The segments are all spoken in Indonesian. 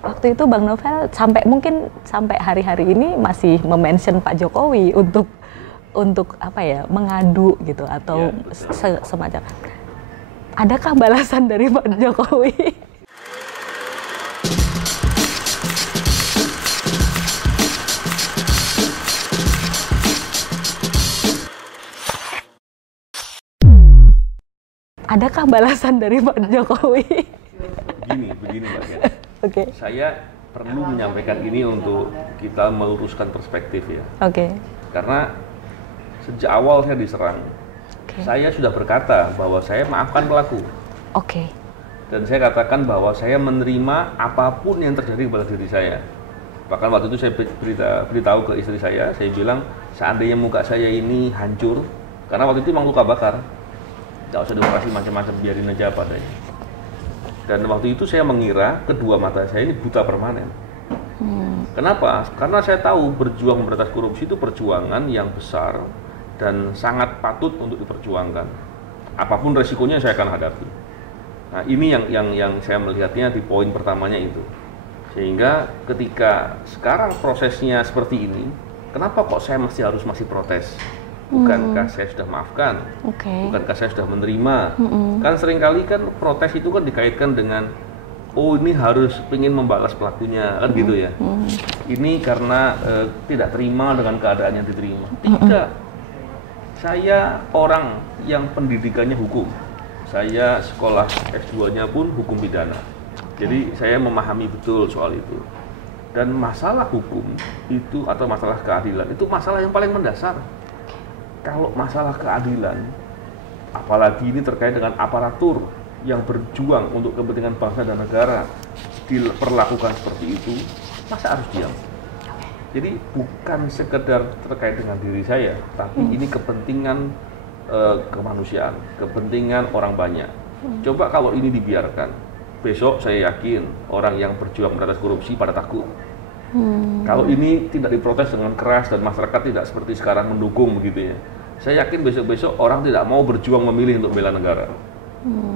waktu itu Bang Novel sampai hari-hari ini masih memention Pak Jokowi untuk apa ya, mengadu gitu atau semacam. Adakah balasan dari Pak Jokowi? Adakah balasan dari Pak Jokowi? Begini Mbak ya. Oke. Saya perlu menyampaikan ini untuk kita meluruskan perspektif ya. Oke. Karena sejak awal saya diserang, saya sudah berkata bahwa saya maafkan pelaku. Oke. Dan saya katakan bahwa saya menerima apapun yang terjadi pada diri saya. Bahkan waktu itu saya beritahu ke istri saya bilang seandainya muka saya ini hancur, karena waktu itu memang luka bakar, nggak usah dioperasi macam-macam, biarin aja apa adanya. Dan waktu itu saya mengira kedua mata saya ini buta permanen. Kenapa? Karena saya tahu berjuang memberantas korupsi itu perjuangan yang besar dan sangat patut untuk diperjuangkan. Apapun resikonya saya akan hadapi. Nah ini yang saya melihatnya di poin pertamanya itu. Sehingga ketika sekarang prosesnya seperti ini, kenapa kok saya masih protes? Bukankah saya sudah maafkan? Bukankah saya sudah menerima? Kan seringkali kan protes itu kan dikaitkan dengan oh ini harus ingin membalas pelakunya, kan gitu ya. Ini karena tidak terima dengan keadaan yang diterima. Tidak. Saya orang yang pendidikannya hukum. Saya sekolah S2-nya pun hukum pidana. Jadi saya memahami betul soal itu. Dan masalah hukum itu atau masalah keadilan itu masalah yang paling mendasar. Kalau masalah keadilan, apalagi ini terkait dengan aparatur yang berjuang untuk kepentingan bangsa dan negara, diperlakukan seperti itu, masa harus diam? Jadi bukan sekedar terkait dengan diri saya, tapi ini kepentingan kemanusiaan, kepentingan orang banyak. Coba kalau ini dibiarkan, besok saya yakin orang yang berjuang memberantas korupsi pada takut. Kalau ini tidak diprotes dengan keras dan masyarakat tidak seperti sekarang mendukung begitu ya, saya yakin besok-besok orang tidak mau berjuang memilih untuk bela negara.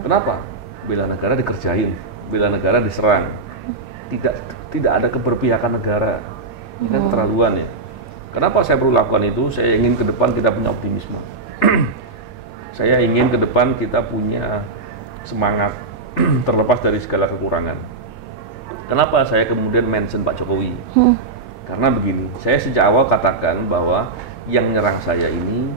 Kenapa? Bela negara dikerjain, bela negara diserang. Tidak ada keberpihakan negara. Ini kan keterlaluan ya. Kenapa saya perlu lakukan itu? Saya ingin ke depan kita punya optimisme. Saya ingin ke depan kita punya semangat terlepas dari segala kekurangan. Kenapa saya kemudian mention Pak Jokowi? Karena begini, saya sejak awal katakan bahwa yang nyerang saya ini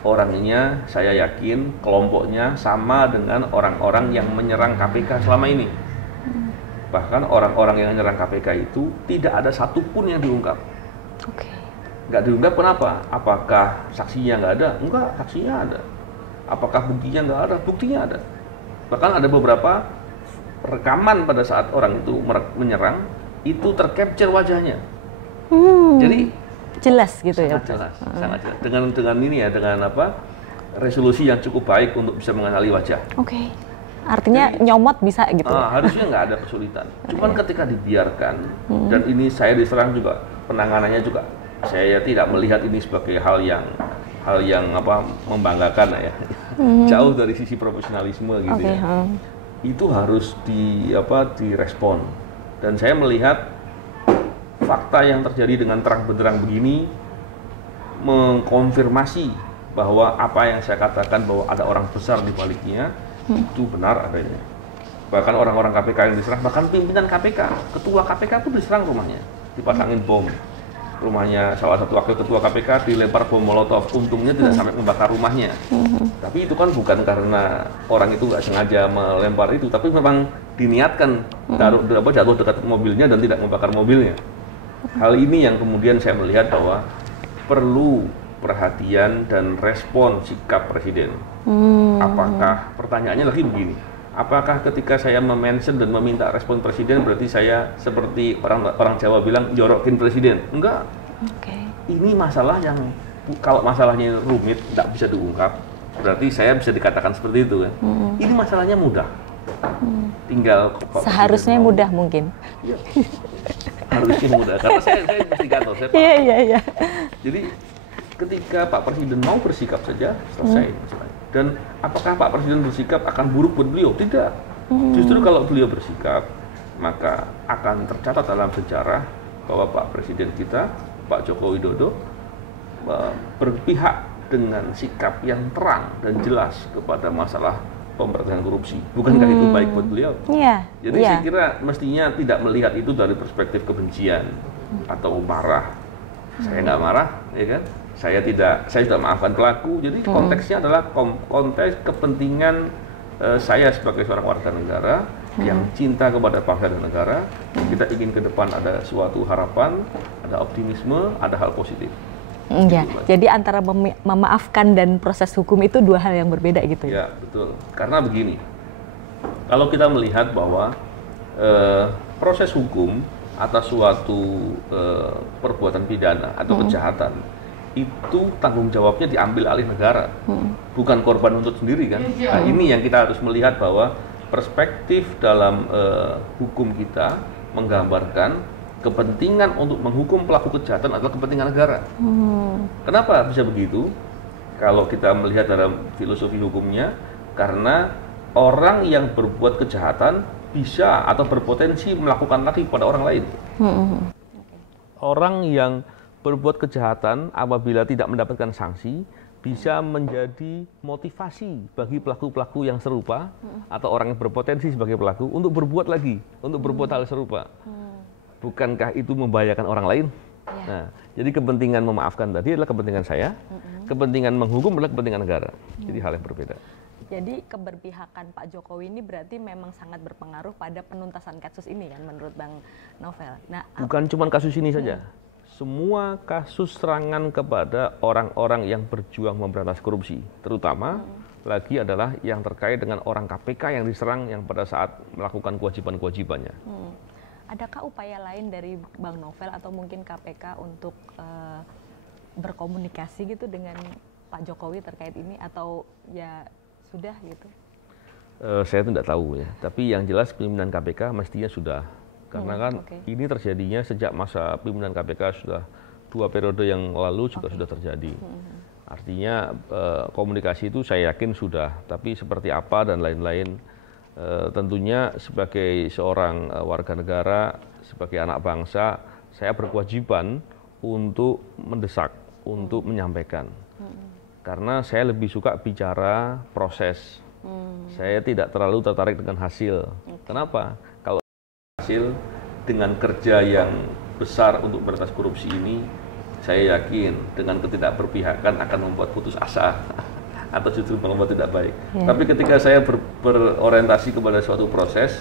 orangnya saya yakin kelompoknya sama dengan orang-orang yang menyerang KPK selama ini. Bahkan orang-orang yang menyerang KPK itu tidak ada satupun yang diungkap. Nggak diungkap kenapa? Apakah saksinya nggak ada? Enggak, saksinya ada. Apakah buktinya nggak ada? Buktinya ada. Bahkan ada beberapa rekaman pada saat orang itu menyerang, itu tercapture wajahnya. Jadi jelas gitu ya. Sangat jelas. Dengan ini ya, dengan apa? Resolusi yang cukup baik untuk bisa mengenali wajah. Artinya jadi, nyomot bisa gitu. Harusnya nggak ada kesulitan. Cuman ketika dibiarkan dan ini saya diserang juga, penanganannya juga saya tidak melihat ini sebagai hal yang apa membanggakan ya. Jauh dari sisi profesionalisme gitu ya. Itu harus direspon. Dan saya melihat fakta yang terjadi dengan terang benderang begini mengkonfirmasi bahwa apa yang saya katakan bahwa ada orang besar di baliknya itu benar adanya. Bahkan orang-orang KPK yang diserang, bahkan pimpinan KPK, ketua KPK pun diserang rumahnya, dipasangin bom. Rumahnya salah satu wakil ketua KPK dilempar bom molotov, untungnya tidak sampai membakar rumahnya. Tapi itu kan bukan karena orang itu nggak sengaja melempar itu, tapi memang diniatkan jatuh dekat mobilnya dan tidak membakar mobilnya. Hal ini yang kemudian saya melihat bahwa perlu perhatian dan respon sikap Presiden. Apakah, pertanyaannya lagi begini, apakah ketika saya memention dan meminta respon Presiden berarti saya seperti orang Jawa bilang jorokin Presiden? Enggak. Ini masalah yang kalau masalahnya rumit tidak bisa diungkap, berarti saya bisa dikatakan seperti itu kan. Ini masalahnya mudah. Tinggal seharusnya mudah mungkin. Ya, harusnya mudah karena saya investigator, saya paham. Iya. Jadi ketika Pak Presiden mau bersikap saja selesai masalahnya. Dan apakah Pak Presiden bersikap akan buruk buat beliau? Tidak. Justru kalau beliau bersikap, maka akan tercatat dalam sejarah bahwa Pak Presiden kita, Pak Joko Widodo, berpihak dengan sikap yang terang dan jelas kepada masalah pemberantasan korupsi. Bukankah itu baik buat beliau? Iya. Jadi saya kira mestinya tidak melihat itu dari perspektif kebencian atau marah. Saya nggak marah, ya kan? Saya tidak maafkan pelaku. Jadi konteksnya adalah konteks kepentingan saya sebagai seorang warga negara yang cinta kepada bangsa dan negara. Kita ingin ke depan ada suatu harapan, ada optimisme, ada hal positif. Ya, jadi antara memaafkan dan proses hukum itu dua hal yang berbeda gitu ya? Ya, betul. Karena begini, kalau kita melihat bahwa proses hukum atas suatu perbuatan pidana atau kejahatan, itu tanggung jawabnya diambil alih negara, bukan korban untuk sendiri kan. Nah, ini yang kita harus melihat bahwa perspektif dalam hukum kita menggambarkan kepentingan untuk menghukum pelaku kejahatan adalah kepentingan negara. Kenapa bisa begitu? Kalau kita melihat dalam filosofi hukumnya, karena orang yang berbuat kejahatan bisa atau berpotensi melakukan lagi kepada orang lain. Orang yang berbuat kejahatan apabila tidak mendapatkan sanksi bisa menjadi motivasi bagi pelaku-pelaku yang serupa atau orang yang berpotensi sebagai pelaku untuk berbuat lagi, untuk berbuat hal serupa. Bukankah itu membahayakan orang lain? Ya. Nah, jadi kepentingan memaafkan tadi adalah kepentingan saya, kepentingan menghukum adalah kepentingan negara. Jadi hal yang berbeda. Jadi keberpihakan Pak Jokowi ini berarti memang sangat berpengaruh pada penuntasan kasus ini kan menurut Bang Novel. Nah, bukan cuma kasus ini saja. Semua kasus serangan kepada orang-orang yang berjuang memberantas korupsi, terutama lagi adalah yang terkait dengan orang KPK yang diserang yang pada saat melakukan kewajiban-kewajibannya. Adakah upaya lain dari Bang Novel atau mungkin KPK untuk berkomunikasi gitu dengan Pak Jokowi terkait ini atau ya sudah gitu? Saya tidak tahu ya, tapi yang jelas pimpinan KPK mestinya sudah, karena kan ini terjadinya sejak masa pimpinan KPK sudah 2 periode yang lalu juga sudah terjadi. Artinya komunikasi itu saya yakin sudah, tapi seperti apa dan lain-lain. Tentunya sebagai seorang warga negara, sebagai anak bangsa, saya berkewajiban untuk mendesak, untuk menyampaikan. Karena saya lebih suka bicara proses. Saya tidak terlalu tertarik dengan hasil. Kenapa? Kalau hasil dengan kerja yang besar untuk memberantas korupsi ini, saya yakin dengan ketidakberpihakan akan membuat putus asa. Atau justru membuat tidak baik. Tapi ketika saya berorientasi kepada suatu proses,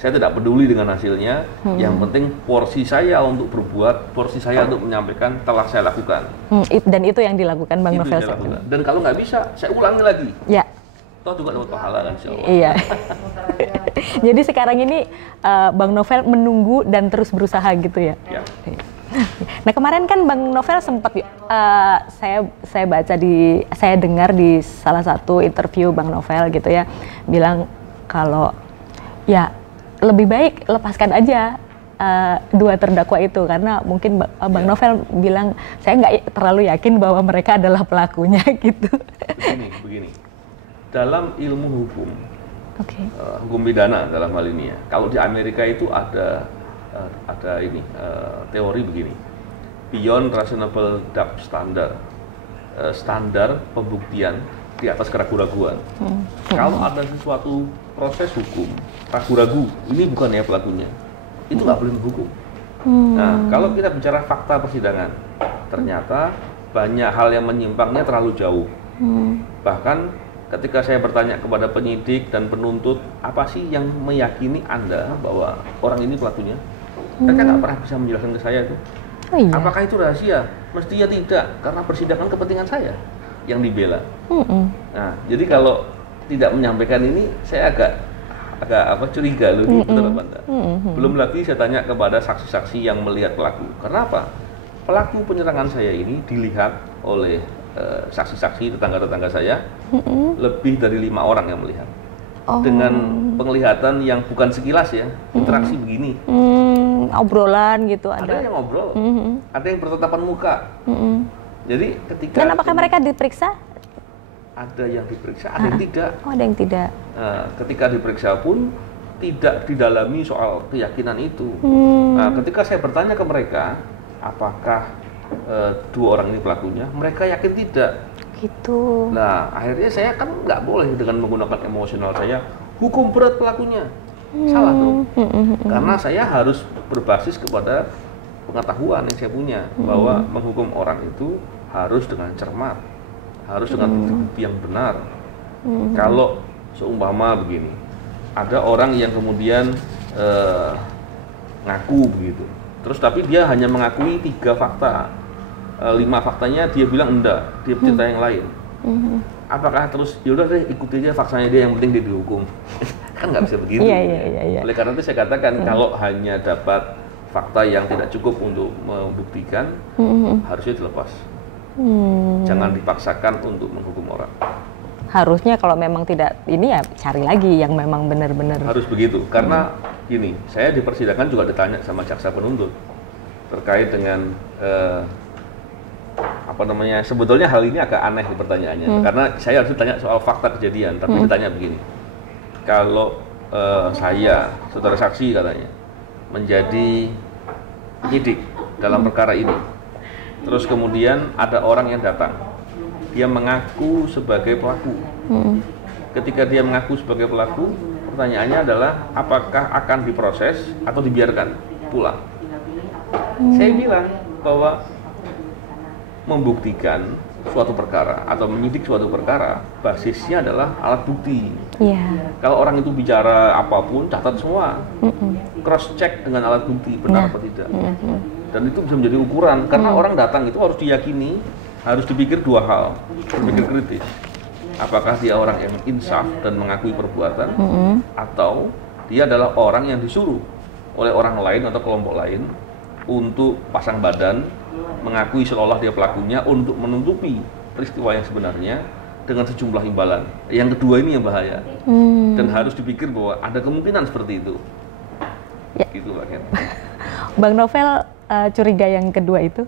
saya tidak peduli dengan hasilnya. Yang penting porsi saya untuk berbuat, porsi saya untuk menyampaikan telah saya lakukan. Dan itu yang dilakukan Bang Novel. Dan kalau nggak bisa, saya ulangi lagi. Ya. Toh juga dapat pahala kan, insya Allah. Iya. Jadi sekarang ini Bang Novel menunggu dan terus berusaha gitu ya. Ya. Nah kemarin kan Bang Novel sempat saya dengar di salah satu interview Bang Novel gitu ya, bilang kalau ya lebih baik lepaskan aja 2 terdakwa itu karena mungkin Bang Novel bilang saya nggak terlalu yakin bahwa mereka adalah pelakunya gitu. Begini. Dalam ilmu hukum, hukum pidana dalam hal ini ya, kalau di Amerika itu ada teori begini, beyond reasonable doubt standard, standar pembuktian di atas keraguan-raguan. Kalau ada sesuatu proses hukum ragu-ragu, ini bukan ya pelakunya, itu nggak boleh menghukum. Nah, kalau kita bicara fakta persidangan, ternyata banyak hal yang menyimpangnya terlalu jauh. Bahkan ketika saya bertanya kepada penyidik dan penuntut, apa sih yang meyakini Anda bahwa orang ini pelakunya? Mereka nggak pernah bisa menjelaskan ke saya itu. Oh, iya. Apakah itu rahasia? Mestinya tidak, karena persidangan kepentingan saya yang dibela. Nah, jadi kalau tidak menyampaikan ini, saya agak curiga loh di beberapa bantah. Belum lagi saya tanya kepada saksi-saksi yang melihat pelaku. Karena apa? Pelaku penyerangan saya ini dilihat oleh saksi-saksi tetangga-tetangga saya, lebih dari 5 orang yang melihat. Dengan penglihatan yang bukan sekilas ya, interaksi begini. Obrolan gitu ada. Ada yang ngobrol, ada yang bertatapan muka. Jadi ketika. Dan apakah mereka diperiksa? Ada yang diperiksa, ada yang tidak. Oh, ada yang tidak. Ketika diperiksa pun tidak didalami soal keyakinan itu. Nah, ketika saya bertanya ke mereka, apakah dua orang ini pelakunya, mereka yakin tidak. Gitu. Nah, akhirnya saya kan nggak boleh dengan menggunakan emosional saya, hukum berat pelakunya. Salah dong. Karena saya harus berbasis kepada pengetahuan yang saya punya, bahwa menghukum orang itu harus dengan cermat, harus dengan bukti yang benar. Kalau seumpama begini, ada orang yang kemudian ngaku begitu, terus tapi dia hanya mengakui 3 fakta, 5 faktanya dia bilang enggak, dia cerita yang lain. Apakah terus yaudah deh ikuti aja faktanya dia, yang penting dia dihukum? Kan nggak bisa begitu. Iya. Oleh karena itu saya katakan, kalau hanya dapat fakta yang tidak cukup untuk membuktikan, harusnya dilepas. Jangan dipaksakan untuk menghukum orang. Harusnya kalau memang tidak ini ya cari lagi yang memang benar-benar. Harus begitu, karena gini, saya di persidangan juga ditanya sama jaksa penuntut terkait dengan apa namanya, sebetulnya hal ini agak aneh pertanyaannya, karena saya harus ditanya soal fakta kejadian, tapi ditanya begini, kalau saya, saudara saksi katanya, menjadi penyidik dalam perkara ini, terus kemudian ada orang yang datang, dia mengaku sebagai pelaku. Ketika dia mengaku sebagai pelaku, pertanyaannya adalah apakah akan diproses atau dibiarkan pulang? Saya bilang bahwa membuktikan suatu perkara atau menyidik suatu perkara, basisnya adalah alat bukti. Kalau orang itu bicara apapun, catat semua, cross check dengan alat bukti benar apa tidak. Dan itu bisa menjadi ukuran, karena orang datang itu harus diyakini, harus dipikir 2 hal, berpikir kritis. Apakah dia orang yang insaf dan mengakui perbuatan, atau dia adalah orang yang disuruh oleh orang lain atau kelompok lain untuk pasang badan, mengakui seolah dia pelakunya untuk menutupi peristiwa yang sebenarnya dengan sejumlah imbalan. Yang kedua ini yang bahaya, dan harus dipikir bahwa ada kemungkinan seperti itu. Gitu, Mbak Ken. Bang Novel curiga yang kedua itu?